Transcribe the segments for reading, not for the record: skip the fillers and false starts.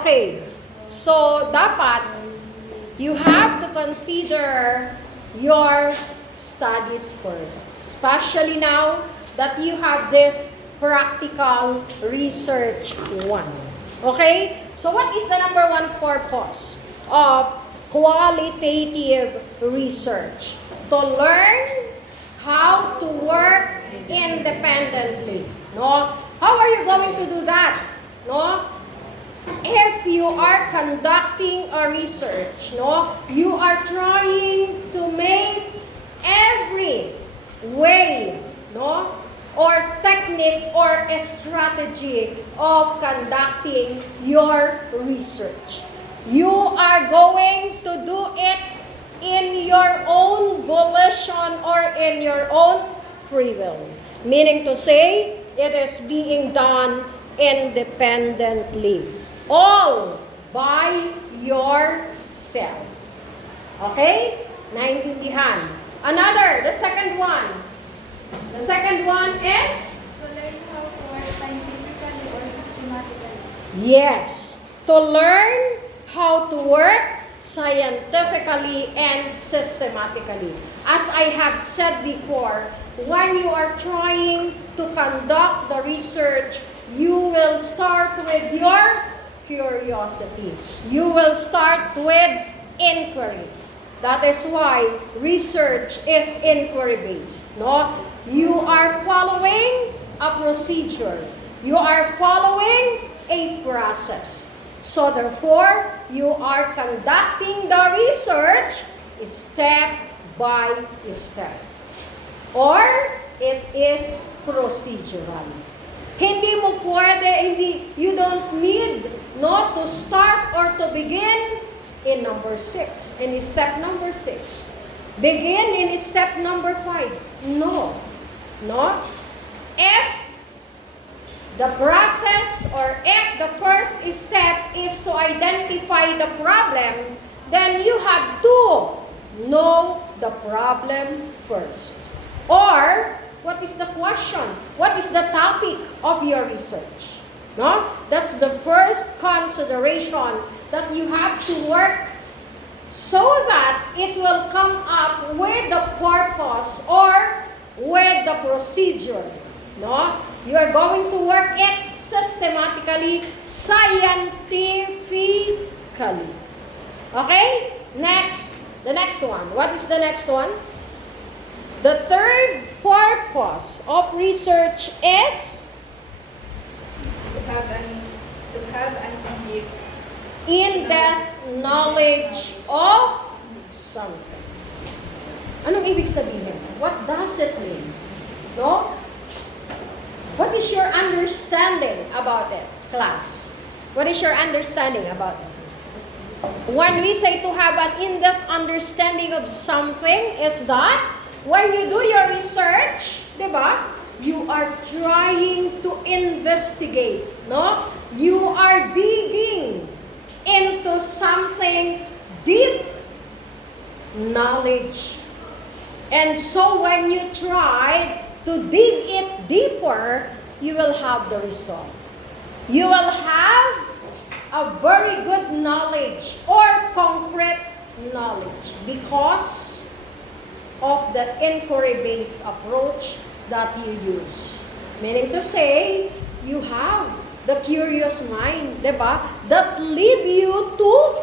Okay. So, dapat, you have to consider your studies first. Especially now that you have this practical research one. Okay? So, what is the number one purpose of qualitative research? To learn how to work independently. No? How are you going to do that? No? If you are conducting a research, no, you are trying to make every way, no, or technique or a strategy of conducting your research. You are going to do it in your own volition or in your own free will. Meaning to say, it is being done independently. All by yourself. Okay? Naintindihan. Another, the second one. The second one is? To learn how to work scientifically or systematically. Yes. To learn how to work scientifically and systematically. As I have said before, when you are trying to conduct the research, you will start with your curiosity. You will start with inquiry. That is why research is inquiry-based. No? You are following a procedure. You are following a process. So therefore, you are conducting the research step by step. Or it is procedural. Hindi mo pwede, you don't need to start or to begin in number 6, in step number 6. Begin in step number 5. No. If the process or if the first step is to identify the problem, then you have to know the problem first. Or, what is the question? What is the topic of your research? No? That's the first consideration that you have to work so that it will come up with the purpose or with the procedure. No? You are going to work it systematically, scientifically. Okay? Next. The next one. What is the next one? The third purpose of research is To have an in-depth knowledge of something. Anong ibig sabihin? What does it mean? No? What is your understanding about it, class? What is your understanding about it? When we say to have an in-depth understanding of something, is that when you do your research, diba, you are trying to investigate, no? You are digging into something deep knowledge. And so when you try to dig it deeper, you will have the result. You will have a very good knowledge or concrete knowledge because of the inquiry-based approach that you use. Meaning to say, you have the curious mind, diba? That lead you to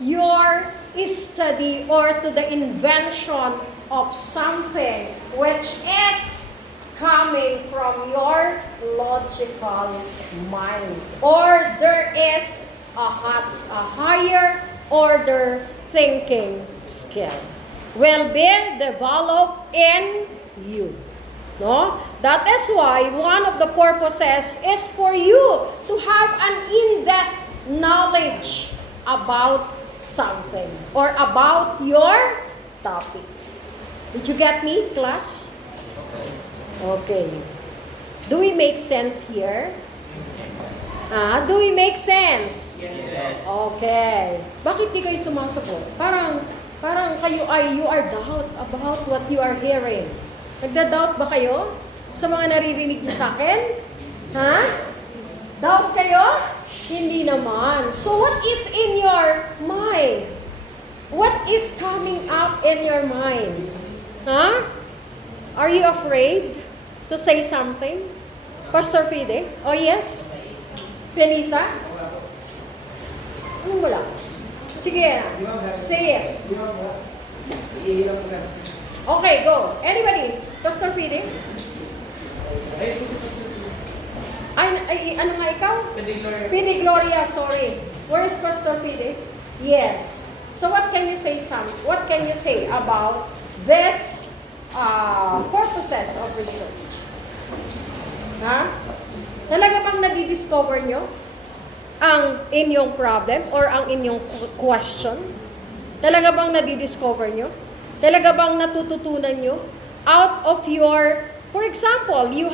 your study or to the invention of something which is coming from your logical mind. Or there is a higher order thinking skill will be developed in you. No? That is why one of the purposes is for you to have an in-depth knowledge about something or about your topic. Did you get me, class? Okay. Do we make sense here? Do we make sense? Yes. Okay. Bakit di kayo sumasagot? Parang you are doubt about what you are hearing. Nagda-doubt ba kayo sa mga naririnig niyo sa akin? Ha? Doubt kayo? Hindi naman. So what is in your mind? What is coming up in your mind? Huh? Are you afraid to say something? Pastor Pide? Oh yes? Felisa? Ano wala? Sige, say it. Okay, go. Anybody? Pastor Pide? Ay, ano nga ikaw? Pide Gloria, sorry. Where is Pastor Pide? Yes. So what can you say, what can you say about this purposes of research? Ha? Talaga bang nadidiscover nyo ang inyong problem or ang inyong question? Talaga bang nadidiscover nyo? Talaga bang natututunan nyo out of your, for example, you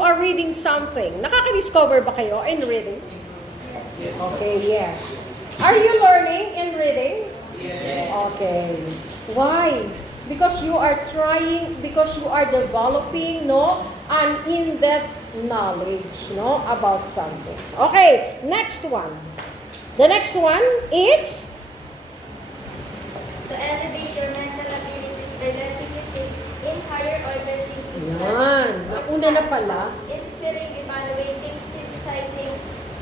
are reading something. Nakaka-discover ba kayo in reading? Okay, yes. Are you learning in reading? Yes. Okay. Why? Because you are trying, because you are developing, an in-depth knowledge, about something. Okay, next one. The next one is To elevate your mental abilities by letting you think in higher order thinking. yan. Nauna na pala. Inferring, evaluating, synthesizing,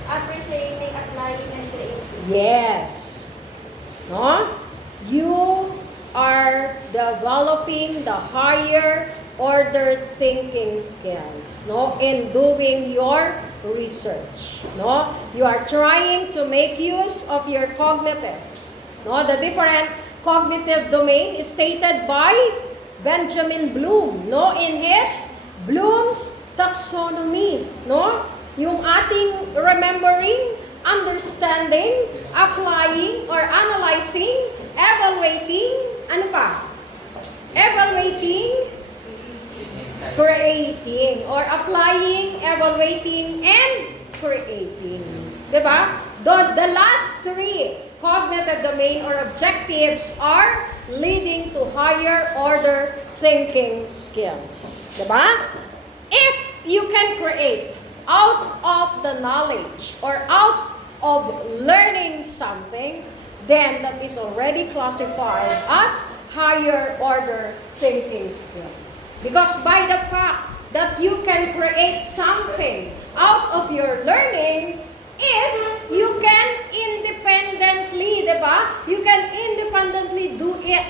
appreciating, applying, and creating. Yes. No? You are developing the higher order thinking skills, in doing your research, You are trying to make use of your cognitive, The different cognitive domain is stated by Benjamin Bloom, in his Bloom's taxonomy, Yung ating remembering, understanding, applying, or analyzing, evaluating, ano pa? Evaluating, creating, or applying, evaluating, and creating. Diba? The last three cognitive domain or objectives are leading to higher order thinking skills. Diba? If you can create out of the knowledge or out of learning something, then that is already classified as higher order thinking skill. Because by the fact that you can create something out of your learning is you can independently, diba? You can independently do it,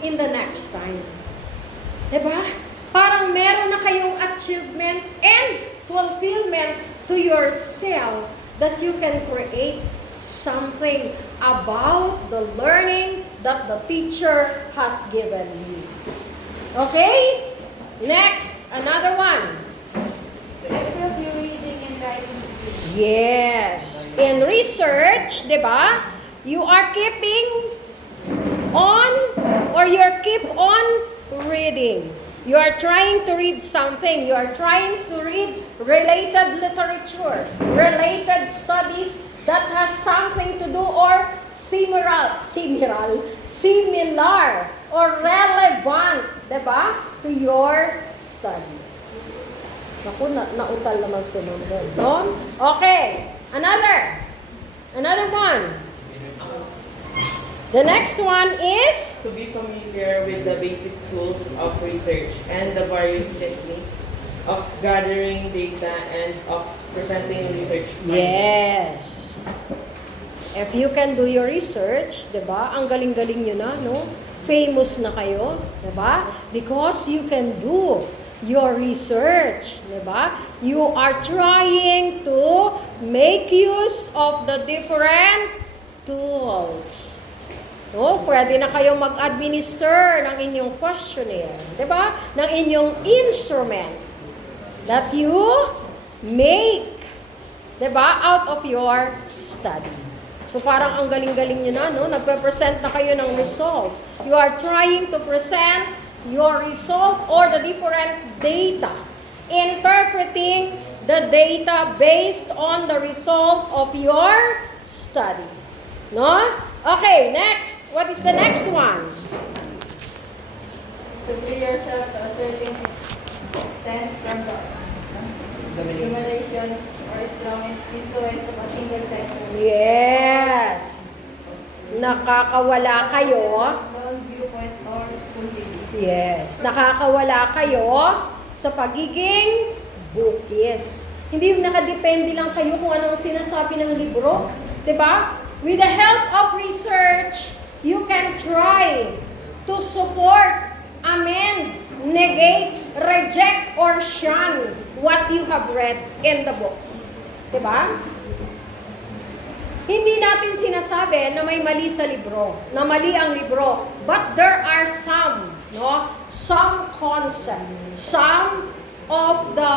in the next time. Diba? Parang meron na kayong achievement and fulfillment to yourself that you can create something about the learning that the teacher has given you. Okay? Next, another one. To improve your reading and writing skills. Yes. In research, diba, you are keeping on or you're keep on reading. You are trying to read something. You are trying to read related literature, related studies that has something to do or similar or relevant, diba, to your study. Naku, nautal naman sinunod, no? Okay, another one. The next one is To be familiar with the basic tools of research and the various techniques of gathering data and of presenting research findings. yes. If you can do your research, 'di ba? Ang galing-galing niyo na, no? Famous na kayo, 'di ba? Because you can do your research, 'di ba? You are trying to make use of the different tools. No, pwede na kayo mag-administer ng inyong questionnaire, 'di ba? Ng inyong instrument that you make, 'di ba? Out of your study. So parang ang galing-galing niyo na, no? Nagpe-present na kayo ng result. You are trying to present your result or the different data, interpreting the data based on the result of your study. No? Okay, next. What is the next one? To free yourself to a certain extent from the accumulation or strong influence of a single textbook. Yes. Nakakawala kayo. Viewpoint or school reading. Yes. Nakakawala kayo sa pagiging bookis. Hindi yung nakadepende lang kayo kung anong sinasabi ng libro. 'Di ba? With the help of research, you can try to support, amend, negate, reject, or shun what you have read in the books. 'Di ba? Hindi natin sinasabi na may mali sa libro, na mali ang libro, but there are some, no? Some concept, some of the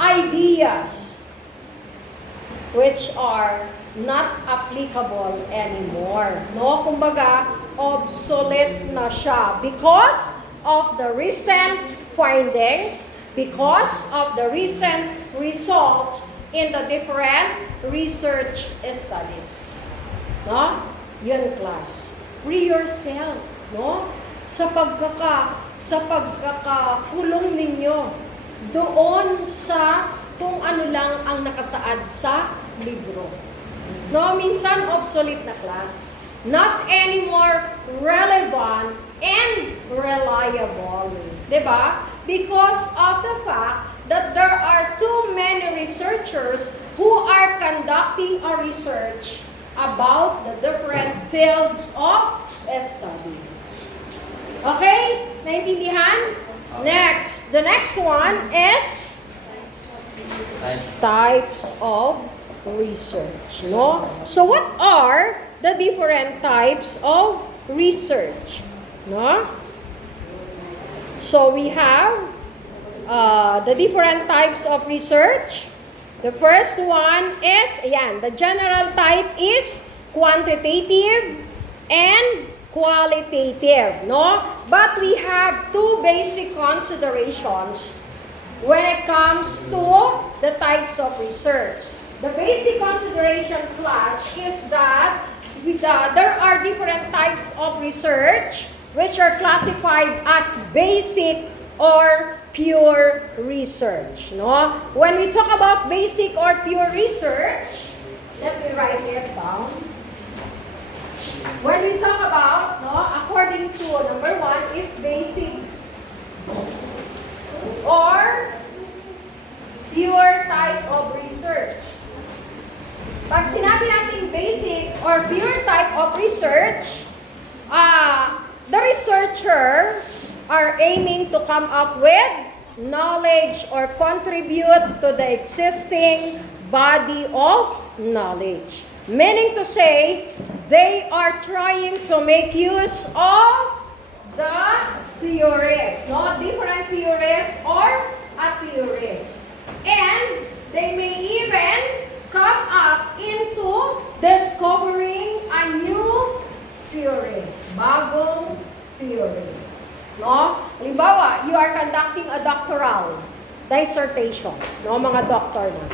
ideas which are not applicable anymore, no? Kumbaga, obsolete na siya because of the recent findings, because of the recent results in the different research studies. No? Yun, class. Free yourself, no? Sa pagkakakulong ninyo doon sa kung ano lang ang nakasaad sa libro. No, minsan obsolete na, class. Not anymore relevant and reliable. 'Di ba? Because of the fact that there are too many researchers who are conducting a research about the different fields of study. Okay? Naintindihan? Next. The next one is types of research. No? So what are the different types of research? No? So we have the different types of research. The first one is, ayan, the general type is quantitative and qualitative, no? But we have two basic considerations when it comes to the types of research. The basic consideration, class, is that there are different types of research which are classified as basic or pure research, no? When we talk about basic or pure research, let me write it down. When we talk about, no, according to number 1 is basic or pure type of research. Pag sinabi natin basic or pure type of research, the researchers are aiming to come up with knowledge or contribute to the existing body of knowledge. Meaning to say, they are trying to make use of the theories, no? Different theories or a theories. And they may even come up into discovering a new theory, bagong theory. No? Halimbawa, you are conducting a doctoral dissertation, no, mga doctor na.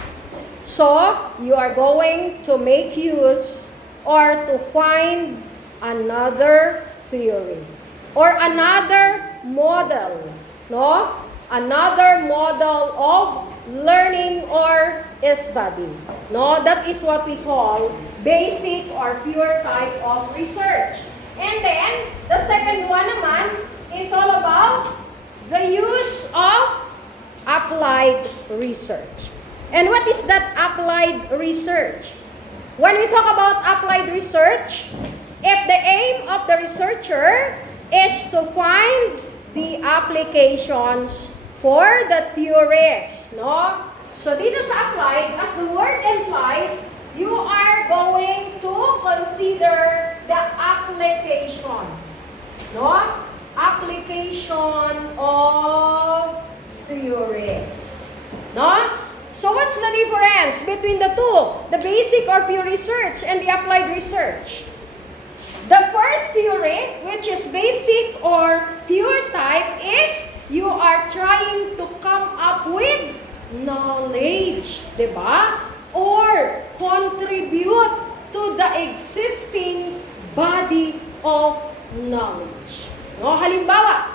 So, you are going to make use or to find another theory or another model, no? Another model of learning or study. No, that is what we call basic or pure type of research. And then, the second one naman is all about the use of applied research. And what is that applied research? When we talk about applied research, if the aim of the researcher is to find the applications for the theories, no? So dito sa applied, as the word implies, you are going to consider the application, no? Application of theories, no? So what's the difference between the two? The basic or pure research and the applied research. The first theory, which is basic or pure type, is you are trying to come up with knowledge, diba? Or contribute to the existing body of knowledge. No, halimbawa,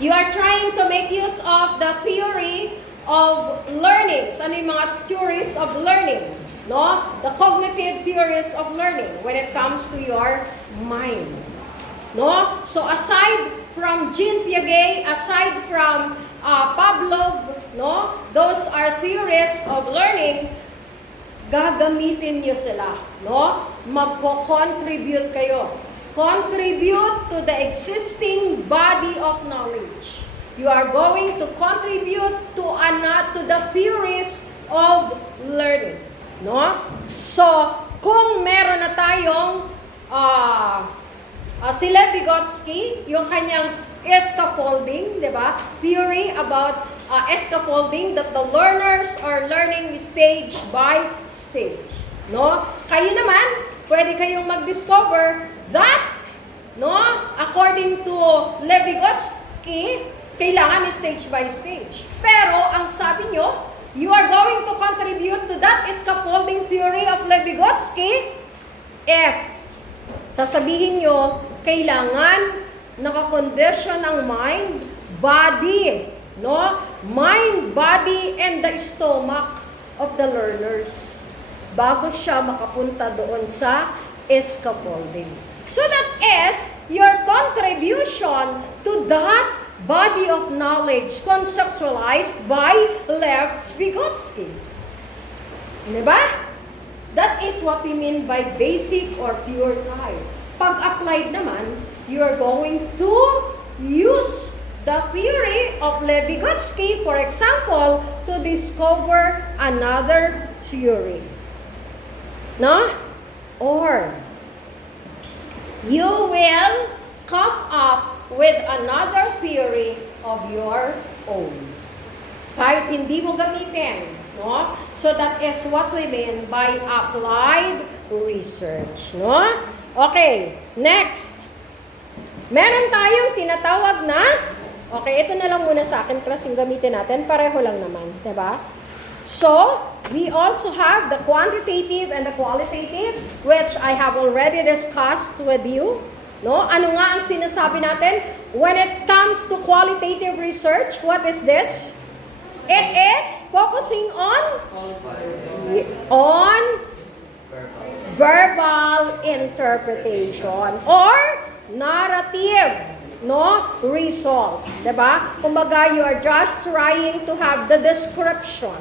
you are trying to make use of the theory of learning. Ano yung mga theories of learning? No? The cognitive theories of learning when it comes to your mind. No? So aside from Jean Piaget, aside from Pavlov, no? Those are theories of learning. Gagamitin niyo sila, no? Magko-contribute kayo. Contribute to the existing body of knowledge. You are going to contribute to the theories of learning, no? So, kung meron na tayong si Lev Vygotsky, yung kanyang scaffolding, di ba? Theory about scaffolding, that the learners are learning stage by stage. No? Kayo naman, pwede kayong mag-discover that, no, according to Lev Vygotsky, kailangan stage by stage. Pero ang sabi nyo, you are going to contribute to that scaffolding theory of Lev Vygotsky if sasabihin nyo, kailangan nakakondition ang mind, body, no? Mind, body, and the stomach of the learners bago siya makapunta doon sa scaffolding. So that is your contribution to that body of knowledge conceptualized by Lev Vygotsky. Diba? That is what we mean by basic or pure type. Pag-applied naman, you are going to use the theory of Lev Vygotsky, for example, to discover another theory. No? Or, you will come up with another theory of your own. Kahit hindi mo gamitin. No? So that is what we mean by applied research. No? Okay, next. Meron tayong tinatawag na, okay, ito na lang muna sa akin, class, yung gamitin natin, pareho lang naman, diba? So, we also have the quantitative and the qualitative, which I have already discussed with you. No? Ano nga ang sinasabi natin? When it comes to qualitative research, what is this? It is focusing on verbal interpretation or narrative, no, result, diba? Kumbaga, you are just trying to have the description,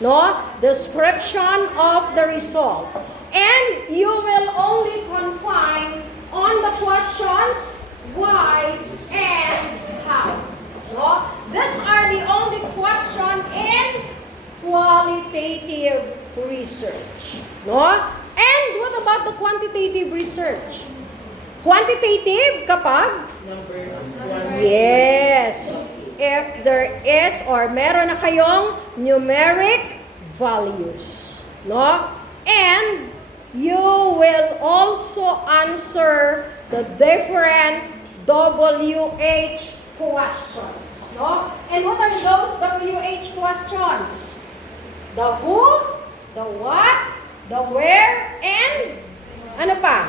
no, description of the result, and you will only confine on the questions why and how. No, these are the only question in qualitative research, no. And what about the quantitative research? Quantitative kapag? Numbers. Yes. If there is or meron na kayong numeric values. No? And you will also answer the different WH questions. No? And what are those WH questions? The who, the what, the where, and ano pa?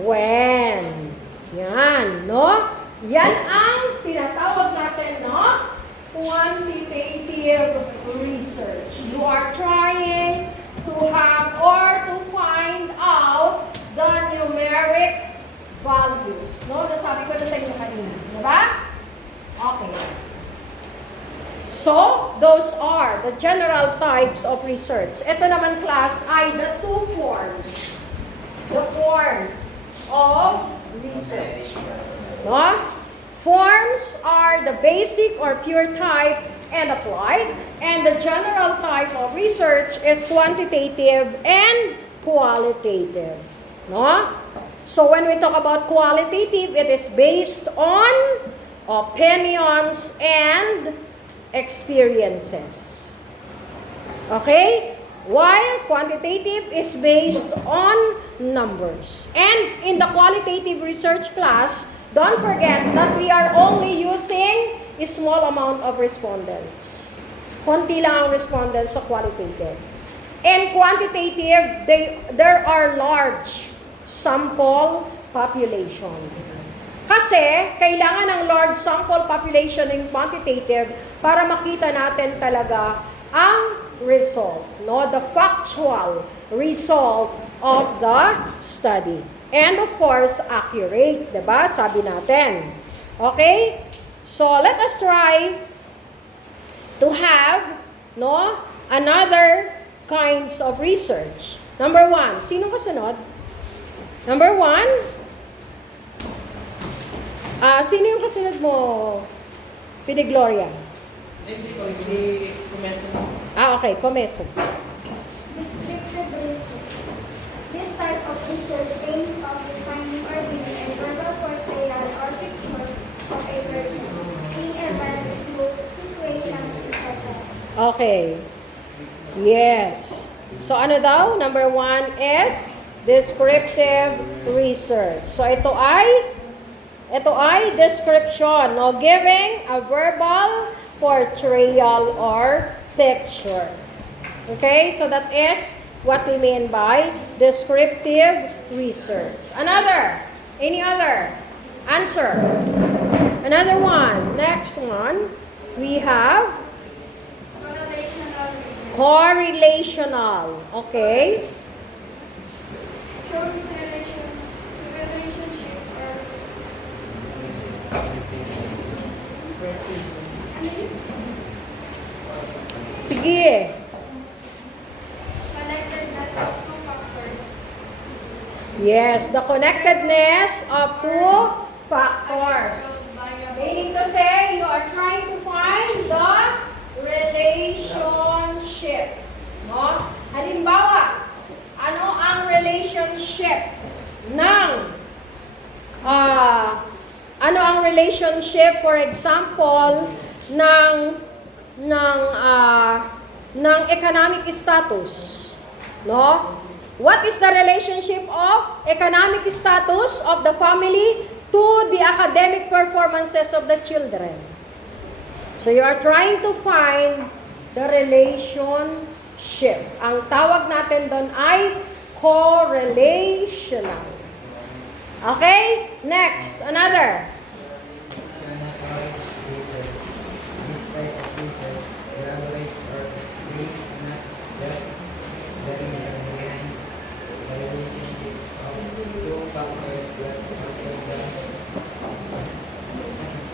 When. Yan, no? Yan ang tinatawag natin, no? Quantitative research. You are trying to have or to find out the numeric values. No? Nasabi ko na sa inyo kanina. Diba? Okay. So, those are the general types of research. Ito naman, class, ay the two forms. The forms of research. No? Forms are the basic or pure type and applied, and the general type of research is quantitative and qualitative. No? So when we talk about qualitative, it is based on opinions and experiences. Okay? While quantitative is based on numbers. And in the qualitative research class, don't forget that we are only using a small amount of respondents. Konti lang ang respondents sa qualitative. In quantitative, there are large sample population. Kasi, kailangan ng large sample population in quantitative para makita natin talaga ang result, no? The factual result of the study. And of course, accurate, diba? Sabi natin. Okay? So, let us try to have, no, another kinds of research. Number 1, sino kasunod? Number 1, sino yung kasunod mo, Pide Gloria? Hindi ko si Kumeso. Okay, Comeso. Descriptive research. This type of research aims at defining or giving a verbal portrayal or picture of a person, seeing event, mood, situation, etc. Okay. Yes. So ano daw? Number 1 is descriptive research. So ito ay description, no? Giving a verbal portrayal or picture. Okay? So that is what we mean by descriptive research. Another? Any other? Answer. Another one. Next one. We have Correlational research. correlational. Okay? Shows relationships or Sige. connectedness of two factors. Yes, the connectedness of two factors. Meaning to say, you are trying to find the relationship. No? Halimbawa, ano ang relationship ng ano ang relationship, for example, ng economic status? No? What is the relationship of economic status of the family to the academic performances of the children? So you are trying to find the relationship. Ang tawag natin doon ay correlational. Okay? Next, another.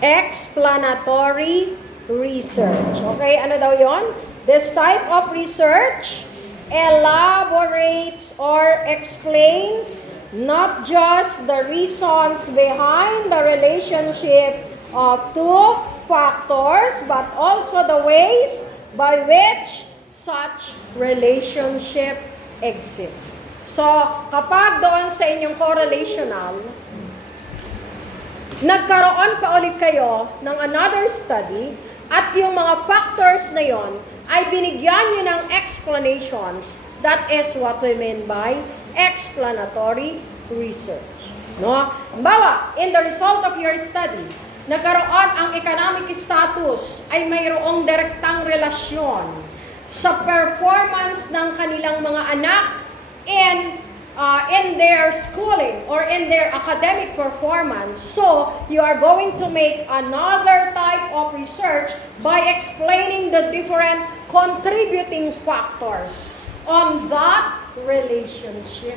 Explanatory research. Okay, ano daw yon? This type of research elaborates or explains not just the reasons behind the relationship of two factors, but also the ways by which such relationship exists. So, kapag doon sa inyong correlational, nagkaroon pa ulit kayo ng another study at yung mga factors na yon ay binigyan nyo ng explanations, that is what we mean by explanatory research. No? Halimbawa, in the result of your study, nagkaroon ang economic status ay mayroong direktang relasyon sa performance ng kanilang mga anak in their schooling or in their academic performance. So, you are going to make another type of research by explaining the different contributing factors on that relationship.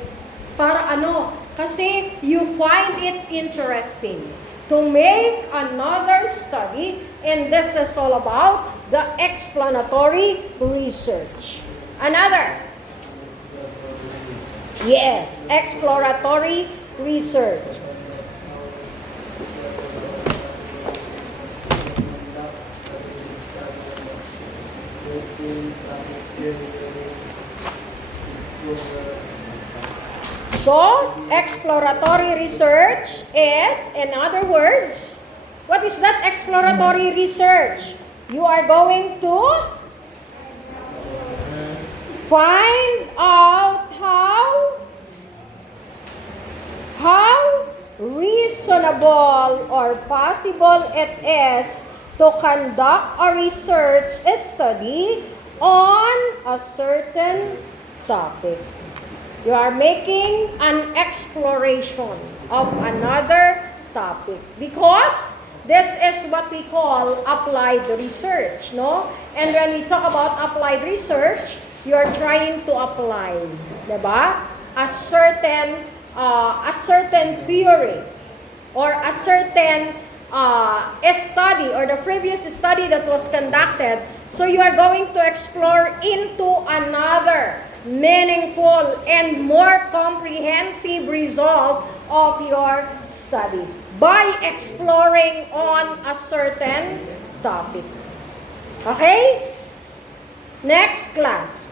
Para ano? Kasi you find it interesting to make another study, and this is all about the explanatory research. Another. Yes, exploratory research. So, exploratory research is, in other words, what is that exploratory research? You are going to find out how reasonable or possible it is to conduct a research study on a certain topic. You are making an exploration of another topic because this is what we call applied research, no? And when we talk about applied research, you're trying to apply, diba? A certain theory or a certain study or the previous study that was conducted. So you are going to explore into another meaningful and more comprehensive result of your study by exploring on a certain topic. Okay? Next class.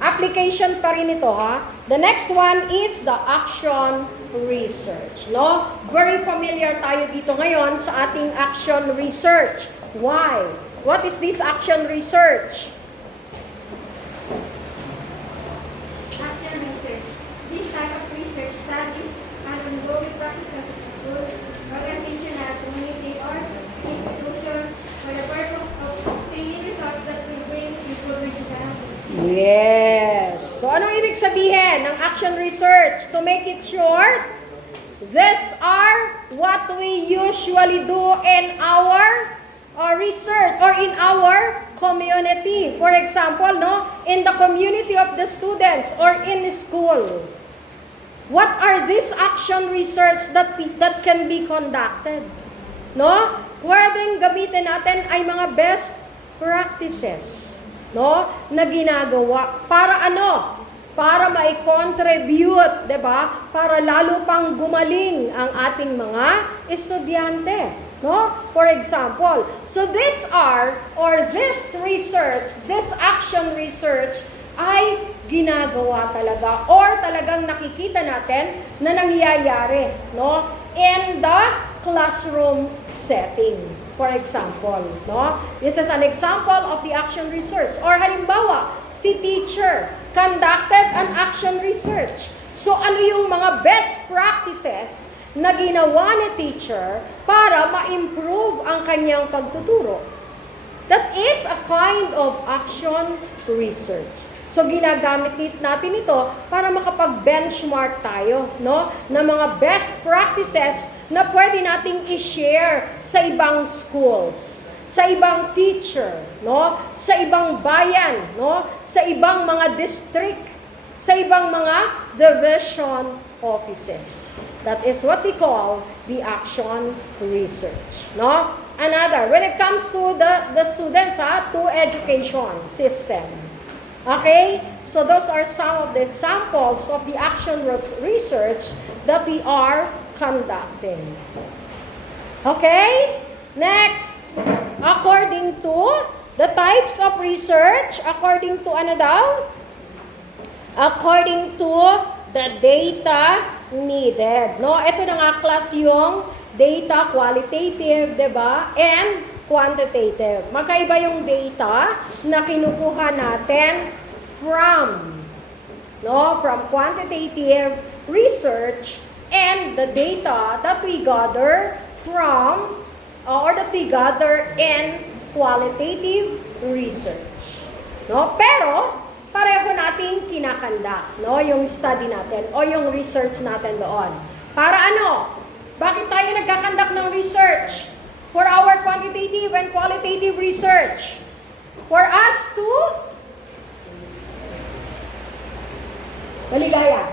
Application pa rin ito, ha? The next one is the action research, no? Very familiar tayo dito ngayon sa ating action research. Why? What is this action research? Action research. This type of research studies an ongoing practices of school, organizational, community, or institution for the purpose of obtaining results that will bring improvement to the Yes. So, anong ibig sabihin ng action research? To make it short, these are what we usually do in our research or in our community. For example, no, in the community of the students or in school. What are these action research that can be conducted? No? Pwedeng gamitin natin ay mga best practices, no, na ginagawa para ano? Para mai-contribute, 'di ba? Para lalo pang gumaling ang ating mga estudyante, no? For example, so this research, this action research ay ginagawa talaga or talagang nakikita natin na nangyayari, no? In the classroom setting. For example, no? This is an example of the action research. Or halimbawa, si teacher conducted an action research. So ano yung mga best practices na ginawa ni teacher para ma-improve ang kanyang pagtuturo? That is a kind of action research. So ginagamit natin ito para makapag-benchmark tayo, no, ng mga best practices na pwede nating i-share sa ibang schools, sa ibang teacher, no, sa ibang bayan, no, sa ibang mga district, sa ibang mga division offices. That is what we call the action research, no? Another, when it comes to the students, to education system. Okay? So those are some of the examples of the action research that we are conducting. Okay? Next, according to the types of research, according to ano daw? According to the data needed. No? Ito na nga class yung data qualitative, 'di ba? And quantitative. Magkaiba yung data na kinukuha natin from quantitative research and the data that we gather from or that we gather in qualitative research. No? Pero pareho nating kinakandak, no, yung study natin o yung research natin doon. Para ano? Bakit tayo nagkakandak ng research? For our quantitative and qualitative research. For us to maligaya.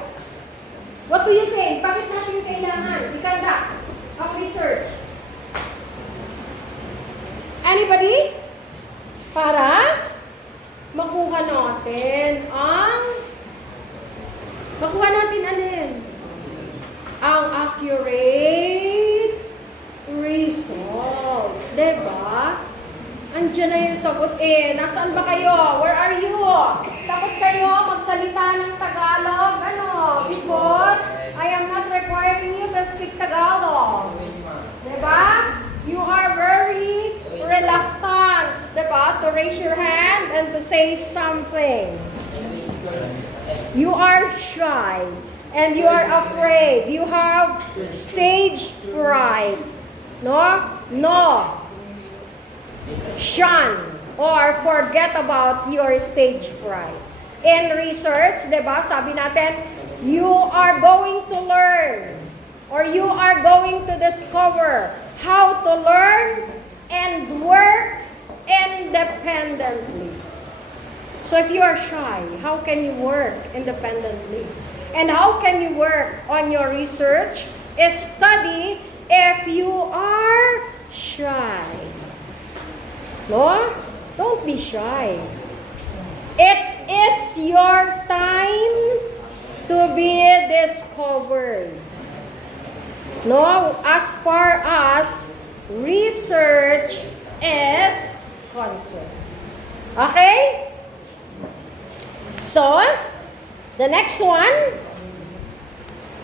What do you think? Bakit natin kailangan i-conduct ang research? Anybody? Para makuha natin alin? Ang accurate result. Diba? Andiyan na yung sagot Nasaan ba kayo? Where are you? Takot kayo magsalita ng Tagalog? Ano? Because I am not requiring you to speak Tagalog. Diba? You are very reluctant, diba? To raise your hand and to say something. You are shy. And you are afraid. You have stage fright. No. Shun or forget about your stage fright. In research, diba, sabi natin, you are going to learn or you are going to discover how to learn and work independently. So if you are shy, how can you work independently? And how can you work on your research, study, if you are shy? No? Don't be shy. It is your time to be discovered. No? As far as research is concerned. Okay? So, the next one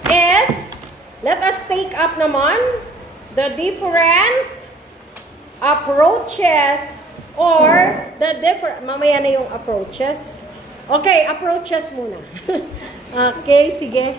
is, let us take up naman the different approaches or the different, mamaya na yung approaches. Okay, approaches muna. Okay, sige.